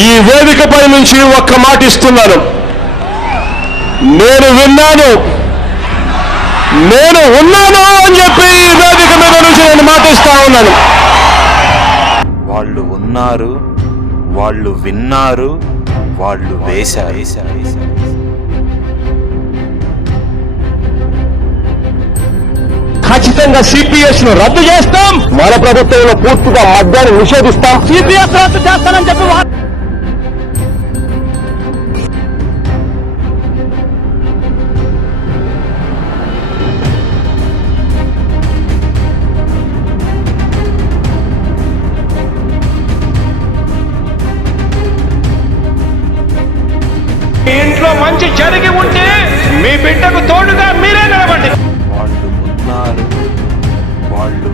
ఈ వేదికపై నుంచి ఒక్క మాట ఇస్తున్నాను. నేను విన్నాను. నేను ఉన్నాను అని చెప్పి ఈ వేదిక మీద నుంచి నేను మాట ఇస్తా ఉన్నాను. వాళ్ళు ఉన్నారు వాళ్ళు విన్నారు వాళ్ళు వేశారు. ఖచ్చితంగా సిపిఎస్ను రద్దు చేస్తాం. మన ప్రభుత్వంలో పూర్తిగా మద్యాన్ని నిషేధిస్తాం. సిపిఎస్ రద్దు చేస్తానని చెప్పి ఇంట్లో మంచి జరిగి ఉంటే మీ బిడ్డకు తోడుగా మీరే నిలబండి వాళ్ళు ఉన్నారు. వాళ్ళు